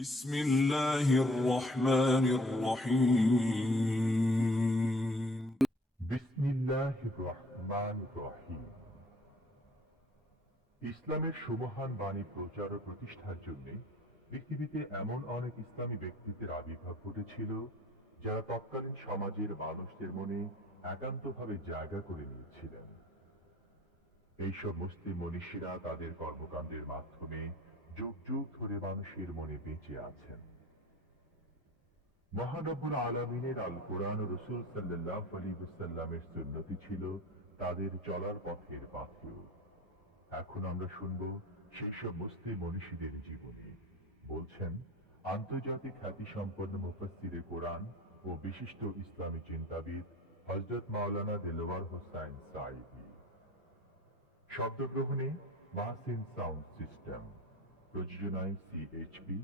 بسم الله الرحمن الرحيم বিসমিল্লাহির রহমানির রহিম। ইসলামের সুমহান বাণী প্রচার ও প্রতিষ্ঠার জন্য পৃথিবীতে এমন অনেক ইসলামী ব্যক্তিত্বের আবির্ভাব ঘটেছিল যারা তৎকালীন সমাজের মানুষদের মনে একান্তভাবে জায়গা করে নিয়েছিলেন। এইসব মুসলিম মনীষীরা তাদের কর্মকাণ্ডের মাধ্যমে যুগ যুগ ধরে মানুষের মনে বেঁচে আছেন। মহান রব্বুল আলামিনের আল কোরআন ও রাসূল সাল্লাল্লাহু আলাইহি ওয়াসাল্লামের সুন্নতি ছিল তাদের চলার পথের পাথেয়। এখন আমরা শুনব সেই সব মুসলিম মনীষীদের জীবনী। বলছেন আন্তর্জাতিক খ্যাতিসম্পন্ন মুফাসসিরে কোরআন ও বিশিষ্ট ইসলামী চিন্তাবিদ হযরত মাওলানা দেলোয়ার হোসাইন সাঈদী। শব্দগ্রহণে মাহসিন সাউন্ড সিস্টেম, প্রযোজনায় সিএইচপি,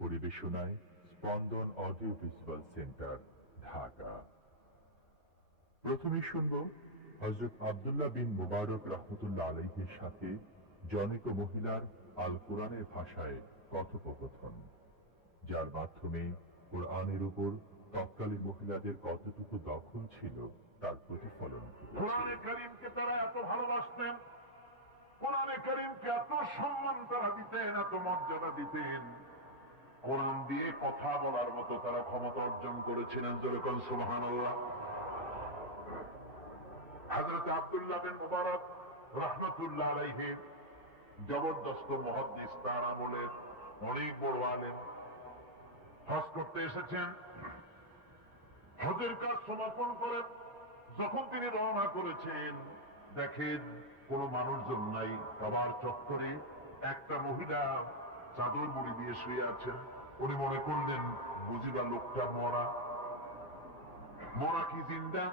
পরিবেশনায় স্পন্দন অডিও ভিজুয়াল সেন্টার, ঢাকা। প্রথমে শুনব হযরত আব্দুল্লাহ বিন মুবারক রাহমাতুল্লাহ আলাইহির সাথে জনৈক মহিলার আল কোরআনের ভাষায় কথোপকথন, যার মাধ্যমে কোরআনের উপর তৎকালীন মহিলাদের কতটুকু দখল ছিল তার প্রতিফলন ঘটেছে। কোরআনে কারীমকে তারা এত ভালোবাসতেন, কোরআনে কারীমকে এত সম্মান তারা দিতেন, এত মর্যাদা দিতেন, কোরআন দিয়ে কথা বলার মতো তারা ক্ষমতা অর্জন করেছিলেন। যেরকম সুবহানাল্লাহ। হযরত আব্দুল্লাহ বিন মুবারক রাহমাতুল্লাহ আলাইহি জবরদস্ত মুহাদ্দিস, তার আমলের অনেক বড় আলেম। হজ করতে এসেছেন, হজের কাজ সমাপন করে যখন তিনি রওনা করেছেন, দেখেন কোন মানুষজন নাই। কাবার চত্বরে একটা মহিলা চাদর মুড়ি দিয়ে শুয়ে আছেন। উনি মনে করলেন বুঝিবা লোকটা মরা, মরা কি জিন্দা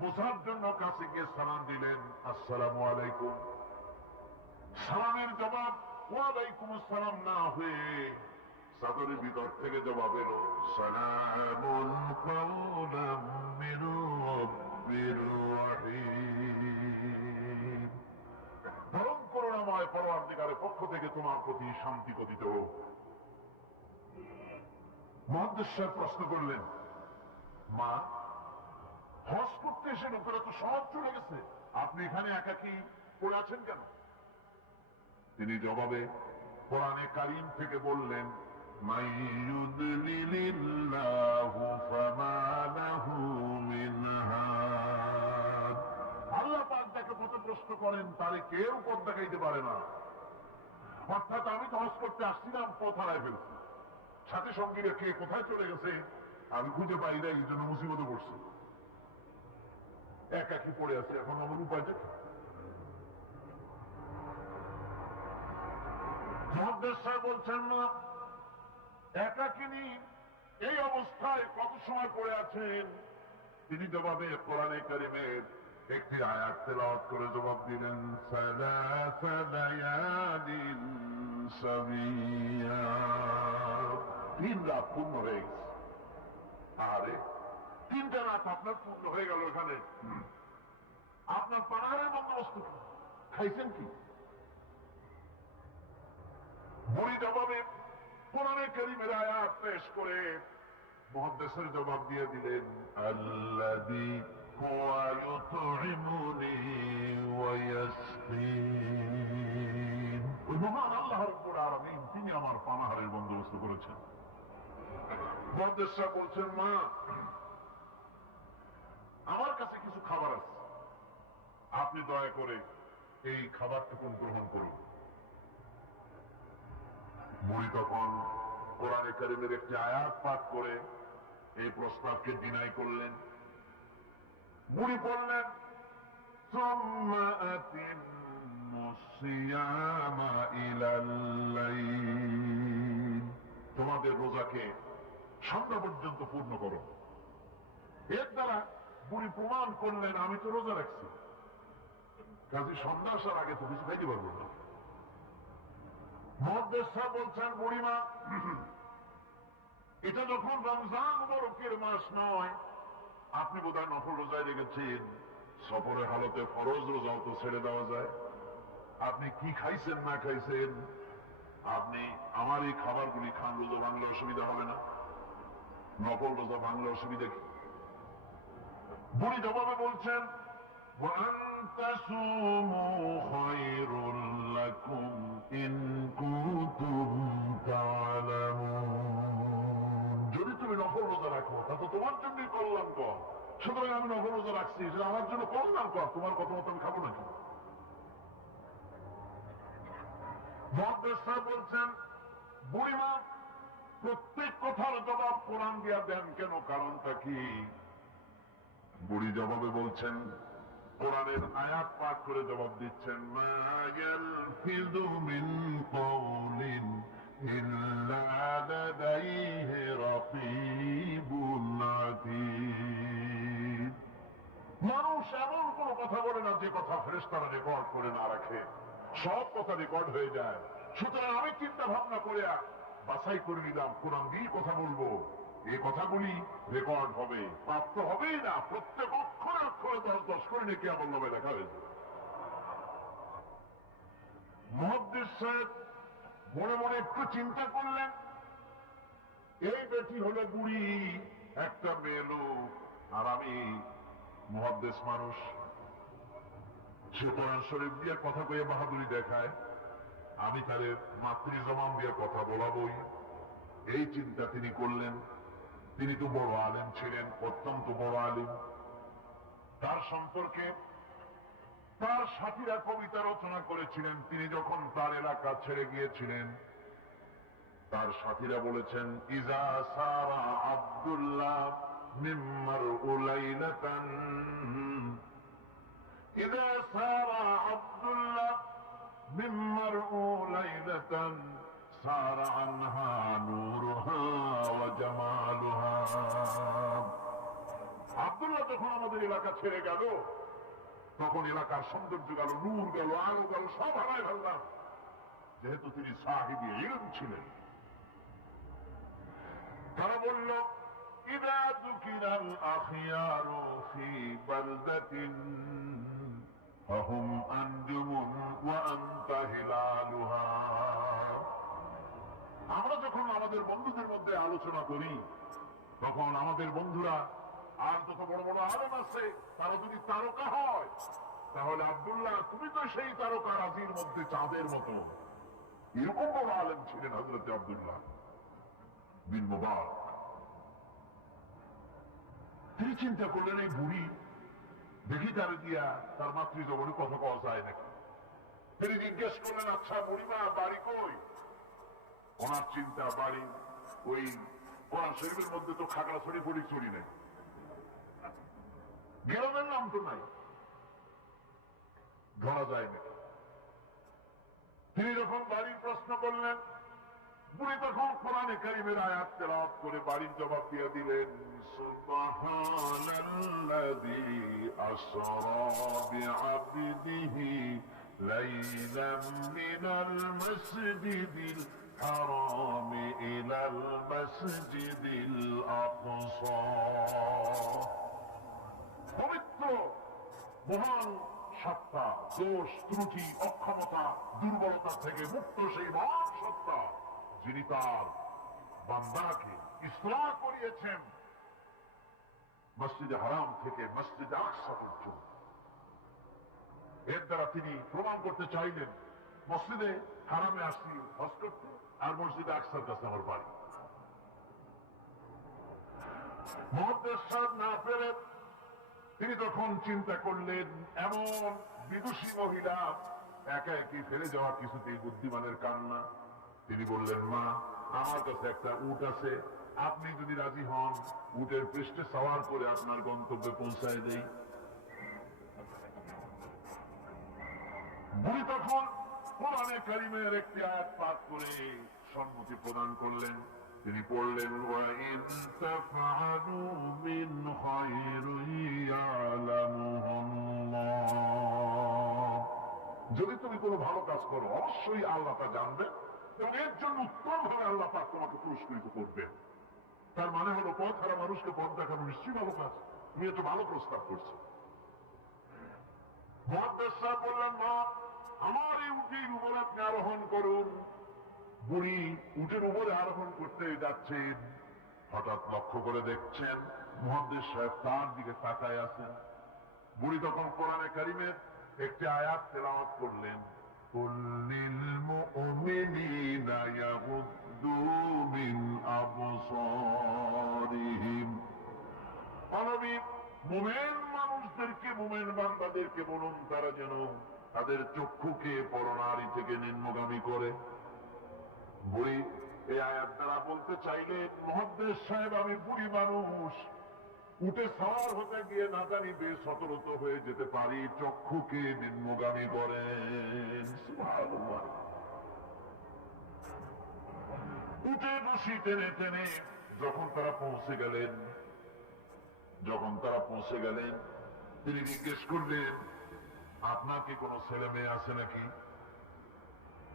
বোঝার জন্য কাছে গিয়ে সালাম দিলেন, আসসালামু আলাইকুম। সালামের জবাব ওয়ালাইকুম আসসালাম না হয়ে চাদরের ভিতর থেকে জবাব এলো, সালামুন কাওলাম মির রাব্বির রহিম। পরম করুণাময় পরওয়ারদিগারের পক্ষ থেকে তোমার প্রতি শান্তি কথিত হোক। মুহাদ্দিস সাহেব প্রশ্ন করলেন, মা, হজ করতে এসে লোকেরা তো সব চলে গেছে, আপনি এখানে একাকী পড়ে আছেন কেন? তিনি জবাবে কোরআনে কারীম থেকে বললেন, মাইয়ুদলিলিল্লাহু ফামা লাহু মিন হাদ। আল্লাহ পাক যাকে পথভ্রষ্ট করেন তারে কেউ পথ দেখাইতে পারে না। অর্থাৎ আমি তো হজ করতে আসছিলাম, পথ হারায় ফেলছি, সাথে সঙ্গী রেখে কোথায় চলে গেছে আমি খুঁজে পাই না, এই জন্য মুসিবতে পড়ছি, একাকী পড়ে আছে, এখন আমার উপায় দেখি। মুহাদ্দিস সাহেব বলছেন, না, একাকিনী এই অবস্থায় কত সময় পড়ে আছেন? তিনি জবাবে কোরআনে কারীমের একটি আয়াত তেলাওয়াত করে জবাব দিলেন, সালাসা লায়ালিন সাবিয়া। 3 রাত পূর্ণ হয়ে গেছে। আরে 3টা রাত আপনার পূর্ণ হয়ে গেল, এখানে আপনার পানাহারের বন্দোবস্ত কি? খাইছেন কি? বুড়ি জবাবে কোরআনে কারীমের আয়াত পেশ করে মুহাদ্দিসের জবাব দিয়ে দিলেন, আল্লাযী হুয়া ইউতঈমুনি ওয়া ইয়াসকিন। ওই মহান আল্লাহ রাব্বুল আলামিন, তিনি আমার পানাহারের বন্দোবস্ত করেছেন। মুহাদ্দিস সাহেব বলছেন, মা, আমার কাছে কিছু খাবার আছে, আপনি দয়া করে এই খাবারটুকু গ্রহণ করুন। বুড়ি তখন কোরআনে কারীমের একটি আয়াত পাঠ করে এই প্রস্তাবকে ডিনাই করলেন। বুড়ি বললেন, সুম্মা আতিম্মুস সিয়ামা ইলাল লাইল। তোমাদের রোজাকে সন্ধ্যা পর্যন্ত পূর্ণ করো। এর দ্বারা বুড়ি প্রমাণ করলেন আমি তো রোজা রাখছি, কাজে সন্ধ্যা আসার আগে তো কিছু খাইতে পারবো না। মুহাদ্দিস সাহেব বলছেন, বুড়িমা, এটা যখন রমজান মুবারকের মাস নয়, আপনি বোধহয় নফল রোজায় রেখেছেন। সফরের হালতে ফরজ রোজাও তো ছেড়ে দেওয়া যায়। আপনি কি খাইছেন না খাইছেন আপনি আমার এই খাবারগুলি খান, রোজা ভাঙলে অসুবিধা হবে না? নকল রোজা ভাঙলে অসুবিধা কি? বুড়ি জবাবে বলছেন وَأَن تَصُومُوا خَيْرٌ لَكُمْ إِن كُنتُمْ تَعْلَمُونَ। যদি তুমি নকল রোজা রাখো তা তো তোমার জন্যই কল্যাণকর, সুতরাং আমি নকল রোজা রাখছি, সেটা আমার জন্য কল্যাণকর। তোমার কথা মতো আমি খাবো নাকি? মুহাদ্দিস সাহেব বলছেন বুড়িমা প্রত্যেক কথার জবাব কোরআন দিয়া দেন কেন, কারণটা কি? বুড়ি জবাবে বলছেন, কোরআনের আয়াত পাঠ করে জবাব দিচ্ছেন, মা ইয়ালফিযু মিন কাওলিন ইল্লা লাদাইহি রাকীবুন আতীদ। মানুষ এমন কোন কথা বলে না যে কথা ফেরেশতারা রেকর্ড করে না রাখে, সব কথা রেকর্ড হয়ে যায়। সুতরাং আমি চিন্তা ভাবনা করে বাছাই করে নিলাম, কোরআন দিয়ে কথা বলবো, এই কথাগুলি রেকর্ড হবে, প্রাপ্ত হবেই না, প্রত্যেক অক্ষরে অক্ষরে 10 করে নাকি আমার নামে লেখা হয়েছে। মুহাদ্দিস সাহেব মনে মনে একটু চিন্তা করলেন, এই বেটি হলো বুড়ি, একটা মেয়ে লোক, আর আমি মুহাদ্দিস মানুষ, সে কোরআন শরীফ দিয়ে কথা কয়ে বাহাদুরি দেখায়, আমি তাদের মাতৃ জবান দিয়ে কথা বলাবই। এই চিন্তা তিনি করলেন। তিনি তো বড় আলেম ছিলেন, অত্যন্ত বড় আলেম। তার সম্পর্কে তার সাথীরা কবিতা রচনা করেছিলেন। তিনি যখন তার এলাকা ছেড়ে গিয়েছিলেন, তার সাথীরা বলেছেন, ইজা সারা আব্দুল্লাহ মিম্মার উলাইলাতান, ইজা সারা আব্দুল্লাহ মিম্মার উলাইলাতান সারা আনহা নূরুহা ওয়া জামালুহা। আব্দুল্লাহ যখন আমাদের এলাকা ছেড়ে গেল, তখন এলাকার সৌন্দর্য গেল, নূর গেল, আলো গেল, সব হারায় ফেললাম। যেহেতু তিনি সাহিবি ইলম ছিলেন, তারা বলল, ইদা যুকিরাল আখিয়ারু ফি বালদাতিন ফাহুম আনজুমুন ওয়া আনতা হিলালুহা। আমরা যখন আমাদের বন্ধুদের মধ্যে আলোচনা করি, তখন আমাদের বন্ধুরা আর যত বড় বড় আলেম আছে, তারা যদি তারকা হয়, তাহলে আব্দুল্লাহ তুমি তো সেই তারকা রাজির মধ্যে চাঁদের মতো। এরকম বড় আলেম ছিলেন হযরত আব্দুল্লাহ বিন মুবারক। তিনি চিন্তা করলেন, এই বুড়ি দেখি তার দিয়া তার মাতৃজবনে কথা পাওয়া যায় নাকি। তিনি জিজ্ঞেস করলেন, আচ্ছা বুড়িমা বাড়ি কই? ওনার চিন্তা, বাড়ি ওই কোরআন শরীফের মধ্যে তো খাগড়াছড়ি ফটিকছড়ি নেই, গ্রামের নাম তো নাই, ধরা যায় না। তিনি যখন বাড়ির প্রশ্ন করলেন, বুড়ি তখন কোরআনে কারীমের আয়াত তেলাওয়াত করে বাড়ির জবাব দিয়ে দিলেন, সুবহানাল্লাযী আসরা বিআবদিহি লাইলাম মিনাল মাসজিদিল হারাম ইলাল মাসজিদিল আকসা। পবিত্র মহান সত্তা, দোষ ত্রুটি অক্ষমতা দুর্বলতা থেকে মুক্ত সেই মহান সত্তা, যিনি তার বান্দাকে ইসলাহ করিয়েছেন মসজিদে হারাম থেকে মসজিদে আকসা পর্যন্ত। এর দ্বারা তিনি প্রমাণ করতে চাইলেন, মসজিদে হারামে আসছি হজ করতে, আর মসজিদে আকসার কাছে আমার বাড়ি। মুহাদ্দিস সাহেব না পেরে তিনি তখন চিন্তা করলেন, এমন বিদুষী মহিলা একা একই ফেলে যাওয়া কিছুতেই বুদ্ধিমানের কান না। তিনি বললেন, মা আমার কাছে একটা উট আছে, আপনি যদি রাজি হন উটের পৃষ্ঠে সওয়ার করে আপনার গন্তব্যে পৌঁছায় দেই। বুড়ি তখন কোরআনে কারীমের একটি আয়াত পাঠ করে সম্মতি প্রদান করলেন। তিনি পড়লেন, ওয়াইন তাফআলু মিন খায়রিন ইয়ালামুহুল্লাহ। যদি তুমি কোনো ভালো কাজ করো, অবশ্যই আল্লাহ তা জানবেন এবং এর জন্য উত্তম ভাবে আল্লাহ পাক তোমাকে পুরস্কৃত করবেন। তার মানে হলো, পথ হারা মানুষকে পথ দেখানো নিশ্চয়ই ভালো কাজ, তুমি একটা ভালো প্রস্তাব করছো। মুহাদ্দিস সাহেব বললেন, মা আমার এই উটের উপর আপনি আরোহণ করুন, বুড়ি উটের উপরে আরোহণ করতে যাচ্ছেন, হঠাৎ লক্ষ্য করে দেখছেন মুহাদ্দিস সাহেব তার দিকে তাকায় আছেন। বুড়ি তখন কোরআনে কারিমের একটি আয়াত তেলাওয়াত করলেন, قُلْ لِلْمُؤْمِنِينَ يَغُضُّوا مِنْ أَبْصَارِهِمْ। মানবী মুমিন মানুষদেরকে, মুমিন বান্দাদেরকে বলুন তারা যেন তাদের চক্ষুকে পরনারী থেকে নিম্নগামী করে। বুড়ি এই আয়াত দ্বারা বলতে চাইলে, মুহাদ্দিস সাহেব আমি বুড়ি মানুষ, উঠে সাওয়ার হতে গিয়ে না জানি বেসতর্ক হয়ে যেতে পারি, চক্ষুকে নিম্নগামী করেন। সুবহানাল্লাহ। উঠে রশি টেনে টেনে যখন তারা পৌঁছে গেলেন, তিনি জিজ্ঞেস করলেন, আপনার কি কোনো ছেলে মেয়ে আছে নাকি?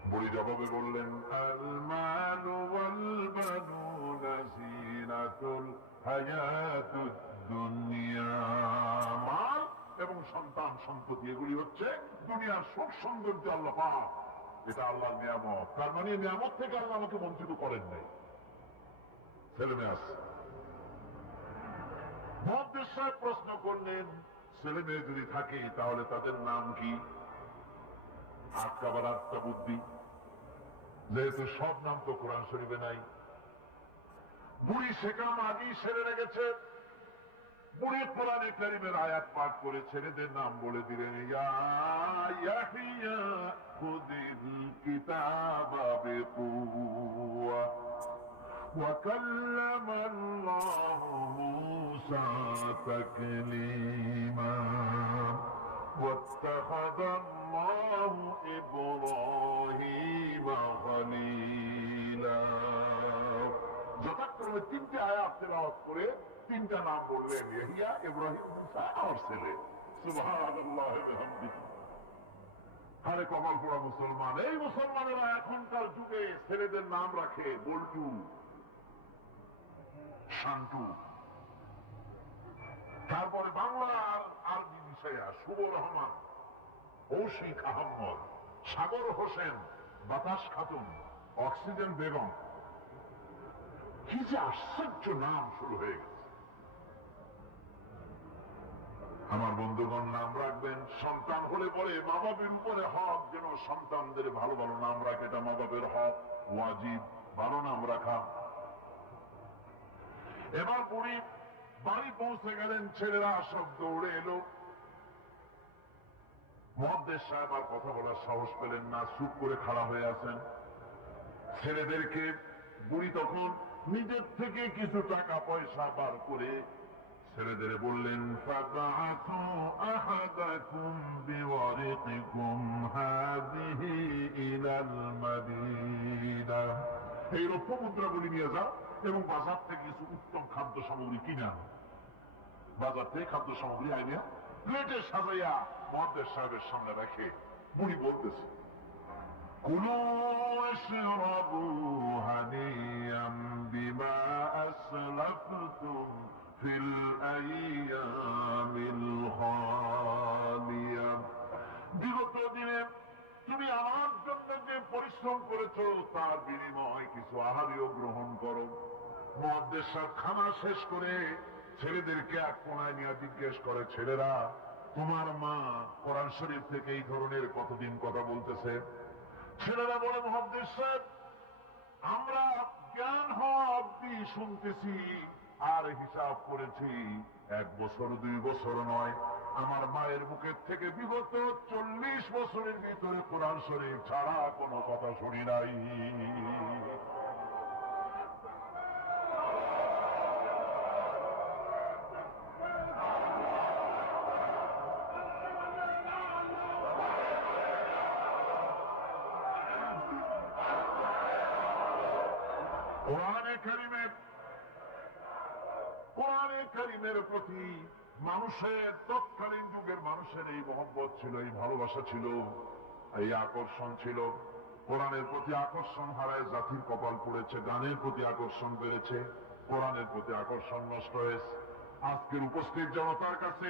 বুড়ি জবাবে বললেন, আল মালু ওয়াল বানুনা জিনাতুল হায়াতুদ দুনিয়া। মাল এবং সন্তান সম্পত্তি এগুলি হচ্ছে দুনিয়ার সুখ সৌন্দর্য, আল্লাহ পাক, এটা আল্লাহর নিয়ামত। তার মানে নিয়ামত থেকে আল্লাহ আমাকে বঞ্চিত করেন নাই, ছেলে মেয়ে আছে। মুহাদ্দিস সাহেব প্রশ্ন করলেন, ছেলে মেয়ে যদি থাকে তাহলে তাদের নাম কি? আটকাবার আটটা বুদ্ধি, যেহেতু সব নাম তো কোরআন শরীফে নাই। বুড়ি সেকাম আগেই সেরে রেখেছে। বুড়ি কোরআনে কারিমের আয়াত পাঠ করে ছেলেদের নাম বলে দিলেন, ইয়া ইয়াহিয়া খুযিল কিতাবা বিকুওয়া وكلم الله موسى تكليما واتخذ الله إبراهيم خليلا। যথাক্রমে তিনটে আয়াত তেলাওয়াত করে তিনটা নাম বললেন, ইয়াহিয়া, ইব্রাহিম, মুসা, আমার ছেলে। সুবহানাল্লাহ ওয়া বিহামদিহি। আরে কপাল পোড়া মুসলমান, এই মুসলমানেরা এখনকার যুগে ছেলেদের নাম রাখে বল্টু, শান্টু, তারপরে বাংলার আরবি বিষয়া শুভ রহমান, কৌশিক আহমদ, সাগর হোসেন, বাতাস খাতুন, অক্সিজেন বেগম। কি যে আশ্চর্য নাম শুরু হয়ে গেছে। আমার বন্ধুগণ, নাম রাখবেন, সন্তান হলে পরে মা বাবের উপরে হক যেন সন্তানদের ভালো ভালো নাম রাখে, এটা মা বাবের হক, ওয়াজিব, ভালো নাম রাখা। এবার বুড়ি বাড়ি পৌঁছে গেলেন, ছেলেরা সব দৌড়ে এলো। মুহাদ্দিস সাহেব আর কথা বলার সাহস পেলেন না, চুপ করে খাড়া হয়ে আছেন। ছেলেদেরকে বুড়ি তখন নিজের থেকে কিছু টাকা পয়সা বার করে ছেলেদের বললেন, ফাবাআতু আহাদাকুম বিওয়ারিকিকুম হাযিহি ইলাল মাদিনা। এই রৌপ্য মুদ্রাগুলি নিয়ে যাও এবং বাজার থেকে কিছু উত্তম খাদ্য সামগ্রী কিনে আনো। বাজার থেকে খাদ্য সামগ্রী আইনে প্লেটে সাজাইয়া মুহাদ্দিস সাহেবের সামনে রেখে বুড়ি বলতেছে, কুলু ওয়াশরাবু হানিয়াম বিমা আসলাফতুম ফিল আইয়ামিল খালিয়া। বিগত দিনে তুমি আমার জন্য যে পরিশ্রম করেছো তার বিনিময় কিছু আহারীয় গ্রহণ করো। মুহাদ্দিস সাহেব খানা শেষ করে ছেলেদেরকে এক কোনায় নিয়ে জিজ্ঞেস করে, ছেলেরা, তোমার মা কোরআন শরীফ থেকে এই ধরনের কতদিন কথা বলতেছে? ছেলেরা বলে, মুহাদ্দিস সাহেব, আমরা জ্ঞান হওয়া অব্দি শুনতেছি আর হিসাব করেছি 1 বছর 2 বছর নয়, আমার মায়ের মুখের থেকে বিগত 40 বছরের ভিতরে কোরআন শরীফ ছাড়া কোনো কথা শুনি নাই। কোরআনে কারিমের প্রতি মানুষের, তৎকালীন যুগের মানুষের এই মহব্বত ছিল, এই ভালোবাসা ছিল, এই আকর্ষণ ছিল। কোরআনের প্রতি আকর্ষণ হারায় জাতির কপাল পড়েছে, গানের প্রতি আকর্ষণ বেড়েছে, কোরআনের প্রতি আকর্ষণ নষ্ট হয়েছে। আজকের উপস্থিত জনতার কাছে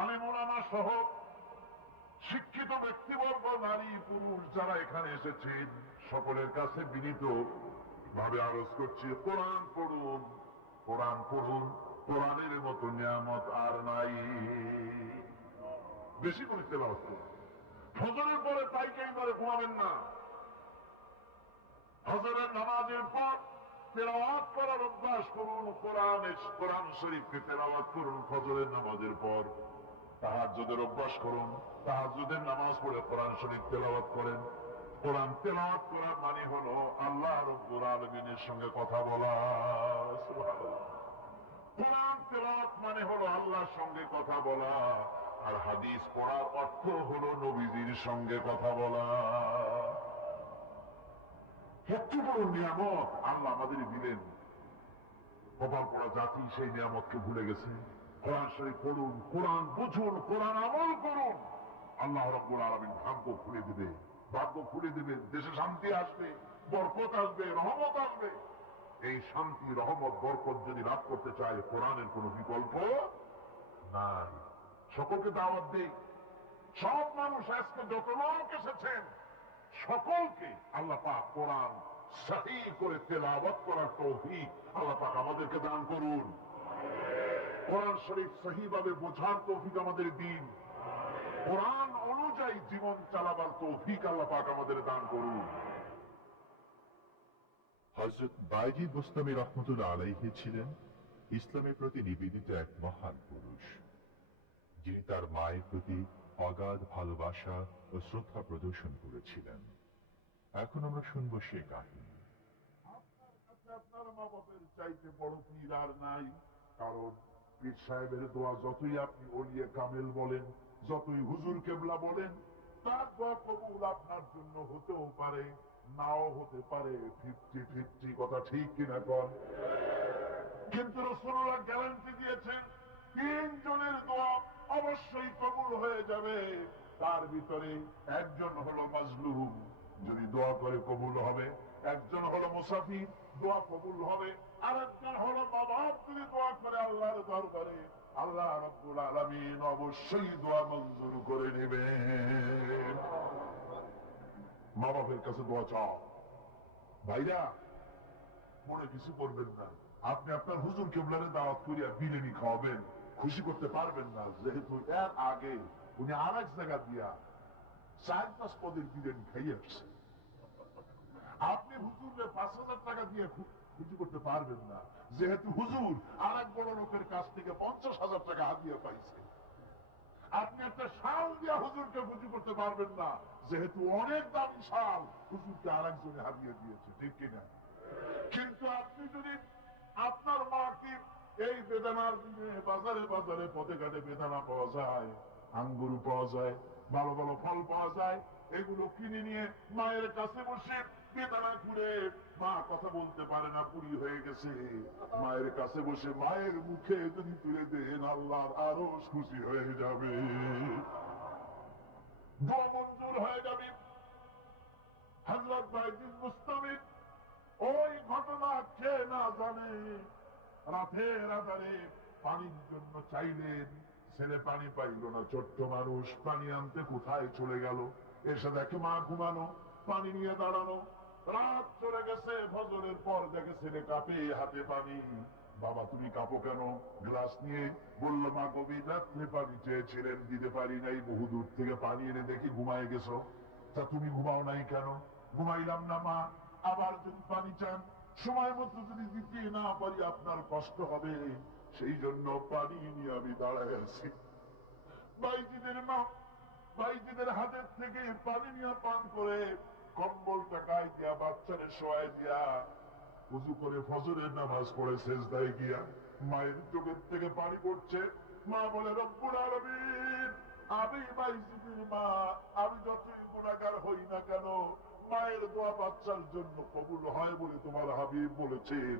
আলেম ওলামা সহ শিক্ষিত ব্যক্তিবর্গ, নারী পুরুষ যারা এখানে এসেছেন, সকলের কাছে বিনীত ভাবে আরজ করছি, কোরআন পড়ুন, কোরআন পড়ুন। কোরআনের মতো নিয়ামত আর নাই। বেশি করে তেলাওয়াত করুন। ফজরের পরে পাইকারি করে ঘুমাবেন না। ফজরের নামাজের পর তেলাওয়াত করার অভ্যাস করুন। কোরআন শরীফকে তেলাওয়াত করুন ফজরের নামাজের পর। তাহাজ্জুদের অভ্যাস করুন। তাহাজ্জুদের নামাজ পড়ে কোরআন শরীফ তেলাওয়াত করেন। কোরআন তেলাওয়াত করার মানে হলো আল্লাহ রাব্বুল আলামিনের সঙ্গে কথা বলা। সুবহানাল্লাহ। কোরআন তেলাওয়াত মানে হলো আল্লাহর সঙ্গে কথা বলা। আর হাদিস পড়ার অর্থ হলো নবীজির সঙ্গে কথা বলা। কত বড় নিয়ামত আল্লাহ আমাদের দিলেন। কপাল পড়া জাতি সেই নিয়ামতকে ভুলে গেছে। কোরআন শরীফ পড়ুন, কোরআন বুঝুন, কোরআন আমল করুন। আল্লাহ রাব্বুল আলামিন ভাগ্য খুলে দিবে, ভাগ্য খুলে দিবে। দেশে শান্তি আসবে, বরকত আসবে, রহমত আসবে। এই শান্তি, রহমত, বরকত যদি লাভ করতে চায় কোরআনের কোনো বিকল্প নাই। সকলকে দাওয়াত দেই, সব মানুষ আজকে যত লোক এসেছেন সকলকে আল্লাহ পাক কোরআন সহিহ করে তেলাওয়াত করার তৌফিক আল্লাহ পাক আমাদেরকে দান করুন। কোরআন শরীফ সহিভাবে বোঝার তৌফিক আমাদের দিন। কোরআন অনুযায়ী জীবন চালাবার তৌফিক আল্লাহ পাক আমাদের দান করুন। হযরত বাইজিদ বুস্তামি রহমতুল্লাহ আলাইহি ছিলেন ইসলামের প্রতি নিবেদিত এক মহান পুরুষ, যিনি তার মায়ের প্রতি অগাধ ভালোবাসা ও শ্রদ্ধা প্রদর্শন করেছিলেন। এখন আমরা শুনব সে কাহিনী। আপনার কাছে আপনার মা বাপের চাইতে বড় পীর আর নাই। কারণ পীর সাহেবের দোয়া যতই আপনি ওলিয়ে কামেল বলেন, যতই হুজুর কেবলা বলেন, তার দোয়া কবুল আপনার জন্য হতেও পারে, নাও হতে পারে। 50-50 কথা ঠিক কিনা কর? কিন্তু রাসূলুল্লাহ গ্যারান্টি দিয়েছেন 3 জনের দোয়া অবশ্যই কবুল হয়ে যাবে। তার ভিতরে একজন হলো মাজলুম, যদি দোয়া করে কবুল হবে। একজন হলো মুসাফির, দোয়া কবুল হবে। আর একজন হলো বাবা, যদি দোয়া করে আল্লাহর দরবারে আল্লাহ রাব্বুল আলামিন অবশ্যই দোয়া মঞ্জুর করে নেবেন। মা বাপের কাছে দোয়া চাও। ভাইরা মনে কিছু করবেন না। আপনি আপনার হুজুর কেবলারে দাওয়াত করিয়া বিরিয়ানি খাওয়াবেন, খুশি করতে পারবেন না, যেহেতু এর আগে উনি আর এক জায়গা দিয়া 4-5 পদের বিরিয়ানি খাইয়ে আসছেন। আপনি হুজুরে 5,000 টাকা দিয়ে খুশি করতে পারবেন না, যেহেতু হুজুর আর এক বড় লোকের কাছ থেকে 50,000 টাকা হাতিয়ে পাইছে। আপনি একটা শাল দিয়া হুজুরকে খুশি করতে পারবেন না, যেহেতু অনেক দামি শাল হুজুরকে আর একজনে হাতিয়ে দিয়েছে। ঠিক কিনা? কিন্তু আপনি যদি আপনার মাকে এই বেদানার দিনে বাজারে বাজারে পথে ঘাটে বেদানা পাওয়া যায়, আঙ্গুর পাওয়া যায়, ভালো ভালো ফল পাওয়া যায়, এগুলো কিনে নিয়ে মায়ের কাছে বসে বেদানা ঘুরে, মা কথা বলতে পারে না, বুড়ি হয়ে গেছে, মায়ের কাছে বসে মায়ের মুখে যদি তুলে দেন, আল্লাহর আরো খুশি হয়ে যাবে, দোয়া মঞ্জুর হয়ে যাবে। হযরত বাইজিদ বুস্তামি ওই ঘটনা কে না জানে, রাতের আধারে পানির জন্য চাইলেন, ছেলে পানি পাইল না। ছোট্ট মানুষ পানি আনতে কোথায় চলে গেল, এসে দেখে মা ঘুমানো, পানি নিয়ে দাঁড়ানো। রাত চলে গেছে, ফজরের পর দেখে ছেলে কাঁপে, হাতে পানি। বাবা তুমি কাঁপো কেন? গ্লাস নিয়ে বলল, মা গভীর রাত্রে পানি চেয়েছিলেন, দিতে পারি নাই, বহু দূর থেকে পানি এনে দেখি ঘুমায় গেছো। তা তুমি ঘুমাও নাই কেন? ঘুমাইলাম না মা, আবার যদি পানি চান সময় মতো যদি দিতে না পারি আপনার কষ্ট হবে, সেই জন্য পানি নিয়ে আমি দাঁড়ায় আছি। বাইজিদের মা বাইজিদের হাতের থেকে পানি নিয়ে পান করে কম্বলটা গায়ে দিয়া বাচ্চারে শোয়ায় দিয়া উযু করে ফজরের নামাজ পড়ে সেজদায় গিয়া মায়ের চোখের থেকে পানি পড়ছে। মা বলে, রব্বুল আলামিন, আমি বাইজিদের মা, আমি যতই গুনাহগার হই না কেন, মায়ের দোয়া বাচ্চার জন্য কবুল হয় বলে তোমার হাবিব বলেছেন।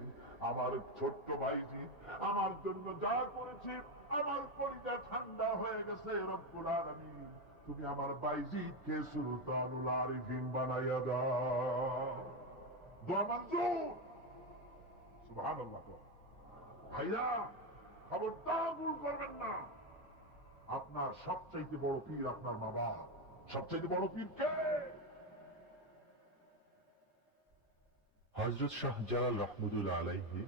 আমার ছোট্ট বাইজিদ আমার জন্য যা করেছে, আমার কলিজা ঠান্ডা হয়ে গেছে। রব্বুল আলামিন, তুমি আমার বাইজিদকে সুলতানুল আরিফিন বানাইয়া দাও। দোয়া মঞ্জুর। সুবহানাল্লাহ। ভাইরা খবরদার ভুল করবেন না। আপনার সবচাইতে বড় পীর আপনার মা বাপ। সবচাইতে বড় পীর কে? হযরত শাহজালাল রহমতুল্লাহ আলাইহি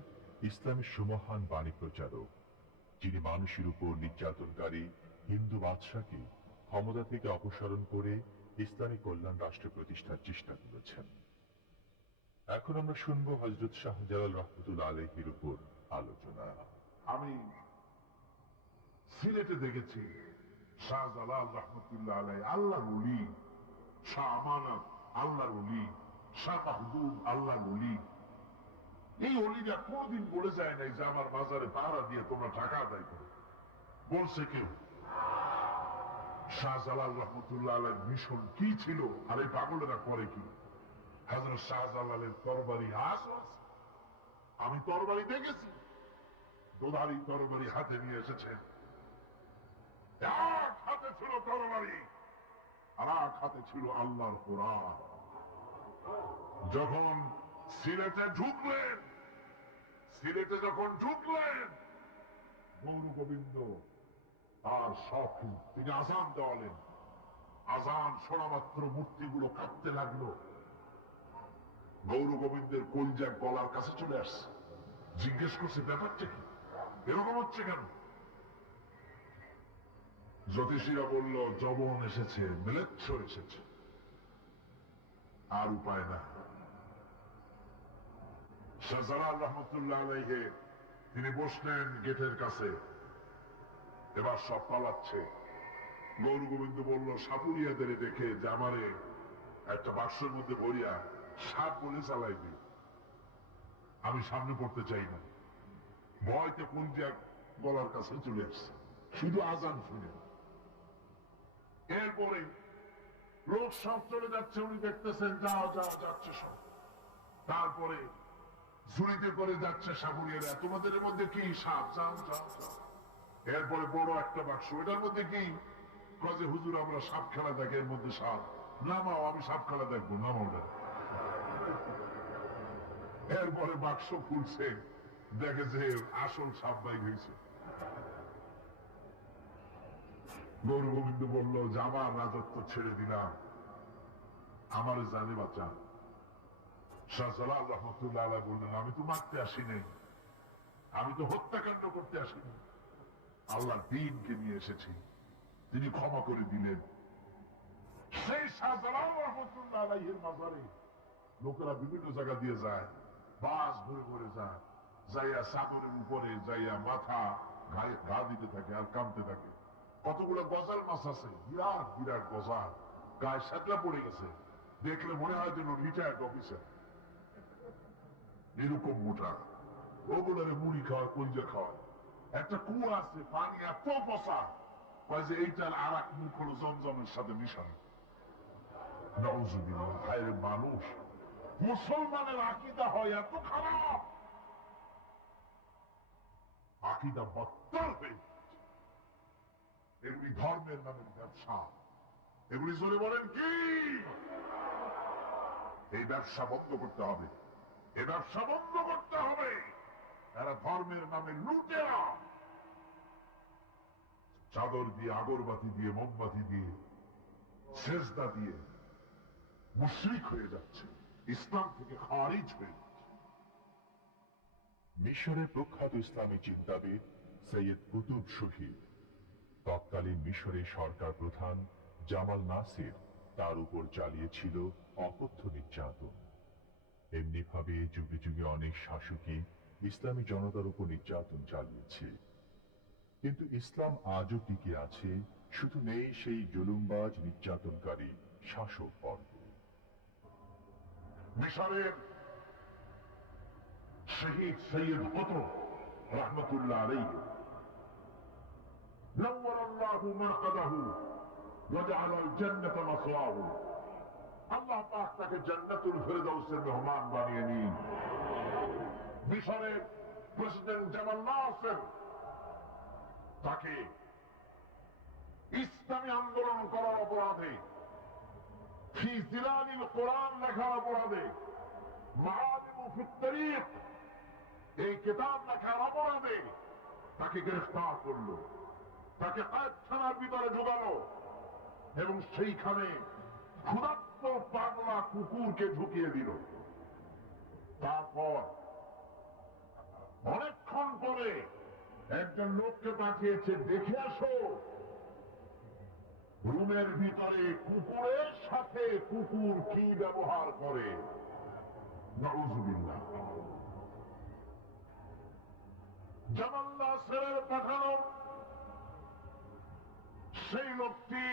ইসলামের সুমহান বাণী প্রচারক, যিনি মানুষের উপর নির্যাতনকারী হিন্দু বাদশাকে ক্ষমতা থেকে অপসারণ করে ইসলামী কল্যাণ রাষ্ট্র প্রতিষ্ঠার চেষ্টা করেছেন। এখন আমরা শুনবো হযরত শাহজালাল রহমতুল্লাহ আলাইহির উপর আলোচনা। আমি সিলেটে দেখেছি শাহজালাল রহমতুল্লাহ আলাই আল্লাহর ওলি, শাহ আমানত আল্লাহর ওলি, শাহ মাহবুব আল্লাহর ওলি। এই ওলিরা কোনদিন বলে যায় নাই যে আমার বাজারে পাহারা দিয়ে তোমরা টাকা আদায় করো। বলছে কেউ? শাহজালাল রহমতুল্লাহ আলাইহির মিশন কি ছিল আর এই পাগলেরা করে কি? হযরত শাহজালালের তরবারি আছে, আমি তরবারি দেখেছি, দোধারি তরবারি হাতে নিয়ে এসেছেন। এক হাতে ছিল তরবারি আর এক হাতে ছিল আল্লাহর কোরআন। যখন সিলেটে ঢুকলেন, গৌর গোবিন্দ আর সব তিনি আজান দেওয়ালেন। আজান শোনা মাত্র মূর্তিগুলো কাঁপতে লাগলো। গৌর গোবিন্দের কলজা গলার কাছে চলে আসছে। জিজ্ঞেস করছে ব্যাপারটা কি, এরকম হচ্ছে কেন? জ্যোতিষীরা বলল যবন এসেছে, মিলেচ্ছ এসেছে, আর উপায় না। শাহজালাল রহমতুল্লাহ আলাইহি তিনি বসলেন গেটের কাছে। এবার সব পালাচ্ছে। গৌর গোবিন্দ বলল সাপুরিয়াদের দেখে যে আমারে একটা বাক্সের মধ্যে ভরিয়া সাপ বলে চালাইবে, আমি সামনে পড়তে চাই না। ভয়তে কুঞ্জিয়া গলার কাছে চলে আসছে শুধু আজান শুনে। এরপরে লোক সব চলে যাচ্ছে, উনি দেখতেছেন যাও যাও যাচ্ছে সব। তারপরে ঝুড়িতে করে যাচ্ছে সাপুরিয়ারা, তোমাদের মধ্যে কি সাপ, যাও যাও যাও। এরপরে বড় একটা বাক্স, এটার মধ্যে কি? কাজে হুজুর আমরা সাপ খেলা দেখি, এর মধ্যে সাপ। নামাও, আমি সাপ খেলা দেখবো, নামাও ওটা। এরপরে বাক্স খুলছে, দেখে যে আসল সাপ বাইক হয়েছে। গৌর গোবিন্দ বলল যে আমার রাজত্ব ছেড়ে দিলাম, আমার জানে বাঁচা। শাহজালাল রহমতুল্লাহ আলাইহি বললেন আমি তো মারতে আসিনি, আমি তো হত্যাকাণ্ড করতে আসিনি, আল্লাহর দ্বীনকে নিয়ে এসেছি। তিনি ক্ষমা করে দিলেন। সেই শাহজালাল রহমতুল্লাহ আলাইহির মাজারে লোকেরা বিভিন্ন জায়গা দিয়ে যায়, বাস ঘুরে ঘুরে যায়, যাইয়া চাদরের উপরে যাইয়া মাথা ঘা দিতে থাকে আর কামতে থাকে। কতগুলো গজাল মাছ আছে, বিরাট বিরাট গজাল, গায়ে শ্যাকলা পড়ে গেছে, দেখলে মনে হয় যেন রিটায়ার্ড অফিসার, এরকম মোটা। ওগুলোরে মুড়ি খাওয়ায়, কলজা খাওয়ায়। একটা কুয়া আছে, পানি এত পচা, কয় যে এইটার আর এক মুখ হলো জমজমের সাথে মিশানো। নাউজুবিল্লাহ। হায়রে মানুষ, মুসলমানের আকীদা হয় এত খারাপ, আকীদা বত্তর হয়ে যাচ্ছে। এগুলি ধর্মের নামের ব্যবসা। এগুলি জোরে বলেন কি? এই ব্যবসা বন্ধ করতে হবে, এই ব্যবসা বন্ধ করতে হবে। এরা ধর্মের নামে লুটেরা, চাদর দিয়ে, আগরবাতি দিয়ে, মোমবাতি দিয়ে, সেজদা দিয়ে মুশরিক হয়ে যাচ্ছে, ইসলাম থেকে খারিজ হয়ে যাচ্ছে। মিশরের প্রখ্যাত ইসলামী চিন্তাবিদ সৈয়দ কুতুব শহীদ তৎকালীন মিশরের সরকার প্রধান জামাল নাসির তার উপর চালিয়েছিল অকথ্য নির্যাতন। এমনিভাবে যুগে যুগে অনেক শাসকই ইসলামী জনতার উপর নির্যাতন চালিয়েছে, কিন্তু ইসলাম আজও টিকে আছে, শুধু নেই সেই জুলুমবাজ নির্যাতনকারী শাসক বর্গ। মিশরের শহীদ সৈয়দ কুতুব রহমতুল্লাহ আলাইহি নওয়ারাল্লাহু মারকাদাহু ওয়া জাআলাল জান্নাতা মাসওয়াহু। আল্লাহ পাক তাকে জান্নাতুল ফেরদাউসের মেহমান বানিয়ে নিন। মিশরের প্রেসিডেন্ট জামাল নাসের তাকে ইসলামী আন্দোলন করার অপরাধে, ফি জিলালিল কোরআন লেখার অপরাধে, মাআলিমু ফিত তারিখ এই কিতাব লেখার অপরাধে তাকে গ্রেফতার করলো, তাকে কয়েদখানার ভিতরে ঢুকালো এবং সেইখানে ক্ষুধার্ত পাগলা কুকুরকে ঢুকিয়ে দিল। তারপর অনেকক্ষণ পরে একজন লোককে পাঠিয়েছে, দেখে আসো রুমের ভিতরে কুকুরের সাথে কুকুর কি ব্যবহার করে। নাউযুবিল্লাহ। জামাল নাসেরের পাঠানো সেই লোকটি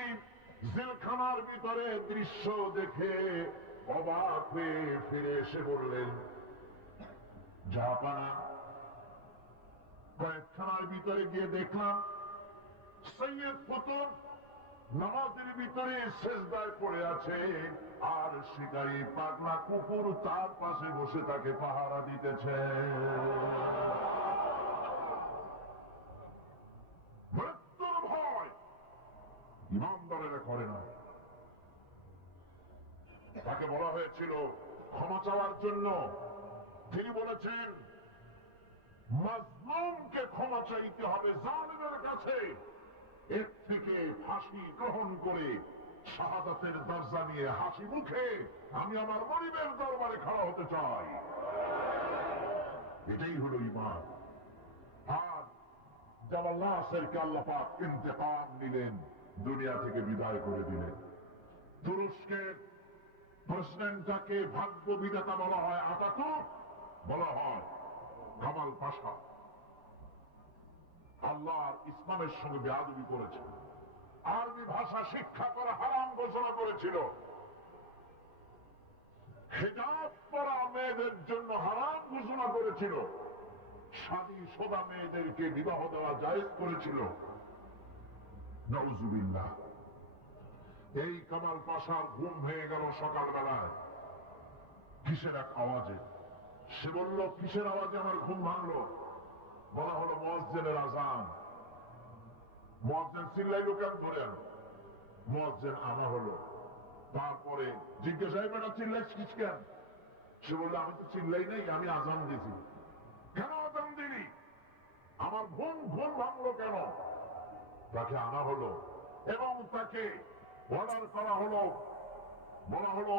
জেলখানার ভিতরে দৃশ্য দেখে অবাক হয়ে ফিরে এসে বললেন, জাহাপানা, কয়েকখানার ভিতরে গিয়ে দেখলাম সৈয়দ কুতুব নামাজের ভিতরে সেজদায় পড়ে আছে, আর শিকারী পাগলা কুকুর তার পাশে বসে তাকে পাহারা দিতেছে। মৃত্যুর ভয় ইমানদারেরা করে না। তাকে বলা হয়েছিল ক্ষমা চাওয়ার জন্য, তিনি বলেছেন মাজলুমকে ক্ষমা চাইতে হবে জালিমের কাছে, এর থেকে ফাঁসি গ্রহণ করে শাহাদাতের দরজা নিয়ে হাসি মুখে আমি আমার গরিবের দরবারে খাড়া হতে চাই। এটাই হলো ঈমান। আর জামাল নাসেরকে আল্লাহ পাক ইন্তেকাম নিলেন, দুনিয়া থেকে বিদায় করে দিলেন। তুরস্কের প্রেসিডেন্টটাকে ভাগ্য বিধাতা বলা হয়, আতাতুর্ক বলা হয়, কামাল পাশা আল্লাহর ইসলামের সঙ্গে বেয়াদবি করেছে, আরবি ভাষা শিক্ষা করা হারাম ঘোষণা করেছিল, হিজাব পরা মেয়েদের জন্য হারাম ঘোষণা করেছিল, শাদী শোদা মেয়েদেরকে বিবাহ দেওয়া জায়েজ করেছিল। নাউযুবিল্লাহ। এই কামাল পাশার ঘুম ভেঙে গেল সকালবেলায় কিসের এক আওয়াজে। সে বলল, কিসের আওয়াজে আমার ঘুম ভাঙলো? বলা হলো মুয়াজ্জিনের আযান। মুয়াজ্জিন চিল্লাইল, কেন ধরে আনো। মুয়াজ্জিন আনা হলো। তারপরে জিজ্ঞাসা, বেটা চিল্লাইছিস কেন? সে বললো, আমি তো চিল্লাই নাই, আমি আযান দিছি। কেন আযান দিলি? আমার ঘুম ভাঙলো কেন? তাকে আনা হলো এবং তাকে অর্ডার করা হলো। বলা হলো,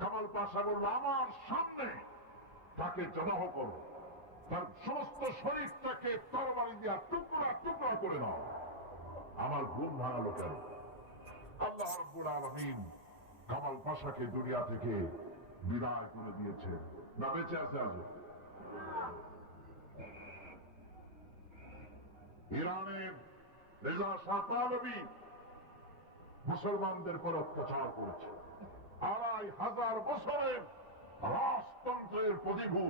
কামাল পাশা বলল, আমার সামনে তাকে জবাহ করো, তার সমস্ত শরীরটাকে তরবারি দিয়া টুকরা টুকরা করে নাও। আমার ঘুম ভাঙালো কেন? আল্লাহ রাব্বুল আলামিন কামাল পাশাকে দুনিয়া থেকে বিদায় করে দিয়েছে। না বেঁচে আছে আজ? ইরানের রেজা শাহ পাহলভী মুসলমানদের পর অত্যাচার করেছে। ২৫০০ বছরের রাজতন্ত্রের প্রতিভূ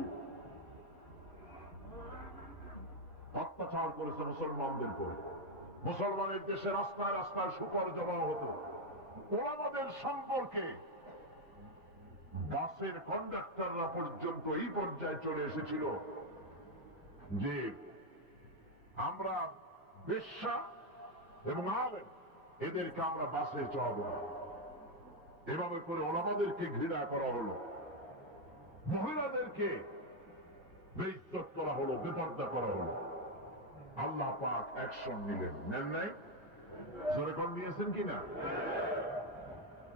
অত্যাচার করেছে মুসলমানদের পরে। মুসলমানের দেশে রাস্তায় রাস্তায় শুকর জমা হতো। ওলামাদের সম্পর্কে বাসের কন্ডাক্টররা পর্যন্ত এই পর্যায়ে চলে এসেছিল যে আমরা বেশ্যা এবং আলেম, এদেরকে আমরা বাসে চড়াবো না। এভাবে করে ওলামাদেরকে ঘৃণা করা হলো, মহিলাদেরকে বেইজ্জত করা হলো, বেপর্দা করা হলো। আল্লাহ পাক অ্যাকশন নিলেন, নেন নাই? সরকার নিয়েছেন কিনা?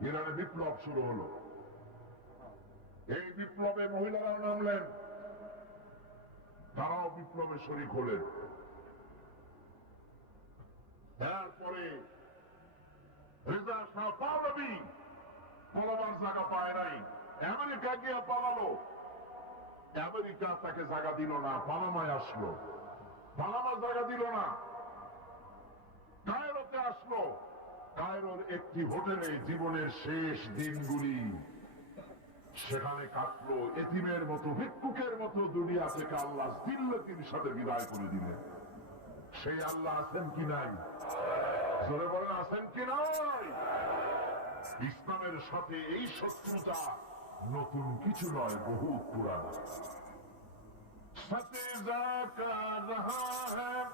ইরানে বিপ্লব শুরু হলো। এই বিপ্লবে মহিলারা নামলেন, তারাও বিপ্লবে শরীক হলেন। তারপরে রেজা শাহ পাহলভী পালাবার জায়গা পায় নাই, আমেরিকা গিয়ে পালালো। আমেরিকা তাকে জায়গা দিল না, পানামায় আসলো। পানামা জায়গা দিল না, কায়রোতে আসলো। কায়রোর একটি হোটেলে জীবনের শেষ দিনগুলি সেখানে কাটলো। এতিমের মতো, ভিক্ষুকের মতো দুনিয়া থেকে আল্লাহ জিল্লতির সাথে বিদায় করে দিলেন। সেই আল্লাহ আছেন কি নাই? জোরে বলেন, আছেন কি নাই? ইসলামের সাথে এই শত্রুতা নতুন কিছু নয়, বহু পুরানো। সতেজা কর রহা হ্যায়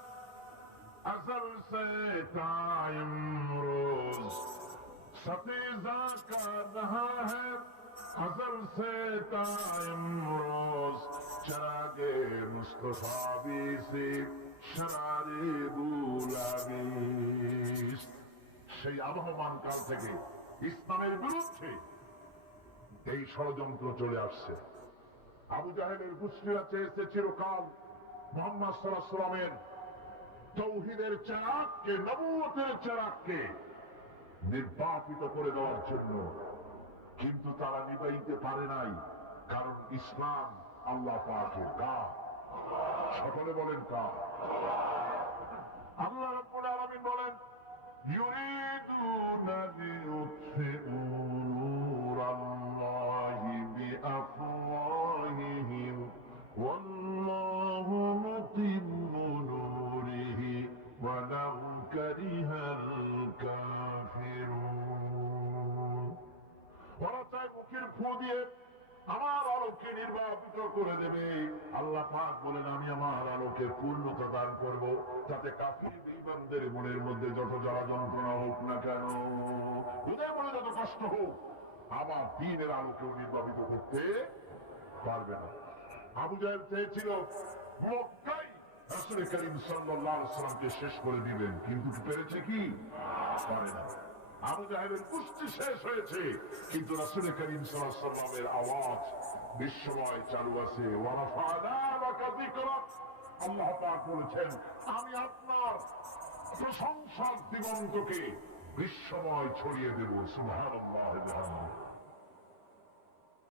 अज़ल से कायम रोज, सतीजा कर रहा है अज़ल से कायम रोज, चरागे मुस्तफावी से शरारे गुलाबी। সেই আবহমান কাল থেকে ইসলামের বিরুদ্ধে এই ষড়যন্ত্র চলে আসছে। আবু জাহেলের গোষ্ঠীরা চেয়েছে চিরকাল মুহাম্মদ সাল্লাল্লাহু আলাইহি ওয়াসাল্লামের তৌহিদের চেরাগকে, নবুয়তের চেরাগকে নির্বাপিত করে দেওয়ার জন্য, কিন্তু তারা নিবাইতে পারে নাই, কারণ ইসলাম আল্লাহ পাকের কাজ। সকলে বলেন কাজ। আল্লাহ রাব্বুল আলামিন বলেন, ইউরিদুনা লিইউতফিউ নূরাল্লাহি বিআফওয়াহিহিম ওয়াল্লাহু মুতিম্মু নূরিহি ওয়ালাউ কারিহাল কাফিরুন। ওরা চায় মুখের ফু দিয়ে আমার আলোকে নির্বাপিত করে দেবে। আল্লাহ পাক বলেন, আমি আমার আলোকে পূর্ণতা দান করব, যাতে কাফির বেঈমানদের মনের মধ্যে যত জ্বালা যন্ত্রণা হোক না কেন, ওদের মনে যত কষ্ট হোক, আমার দ্বীনের আলোকেও নির্বাপিত করতে পারবে না। আবু জাহেল চেয়েছিল মক্কায় রাসূল করিম সাল্লাল্লাহু আলাইহি ওয়াসাল্লামকে শেষ করে দিবেন, কিন্তু পেরেছে কি? পারে না। আবু জাহেলের কুস্তি শেষ হয়েছে, কিন্তু রাসূল করিম সাল্লাল্লাহু আলাইহি ওয়াসাল্লামের আওয়াজ বিশ্বময় চালু আছে। ওয়া রাফা'না লাকা যিকরাক, আল্লাহ পাক বলেছেন, আমি আপনার প্রশংসার দিগন্তকে বিশ্বময় ছড়িয়ে দেব। সুবহানাল্লাহি ওয়া বিহামদিহি।